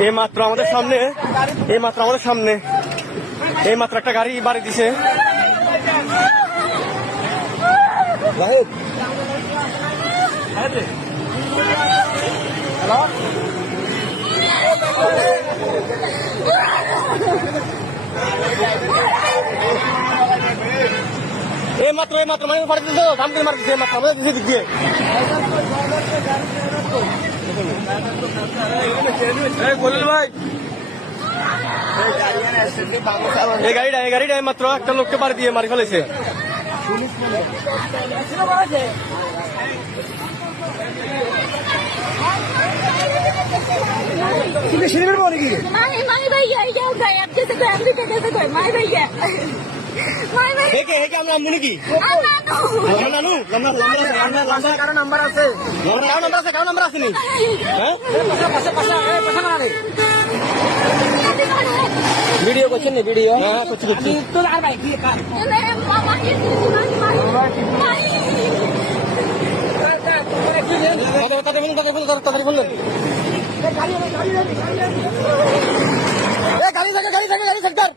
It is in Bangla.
এই মাত্র আমাদের সামনে একটা গাড়ি বাড়ি দিছে। এই মাত্র মানে বাড়ি দিছে, ধামকে মার দিছে মাত্র আমাদের দিছে দিক দিয়ে। ভাই এই গাড়িটা মাত্র একটা লোককে বাড়ি দিয়ে মারি ফেলেছে। আমরা আমু নাকি কারো নাম্বার আছে নি? ভিডিও করছেন না? ভিডিও করছি। তাড়াতাড়ি বললেন গাড়ি থাকে সেক্টর।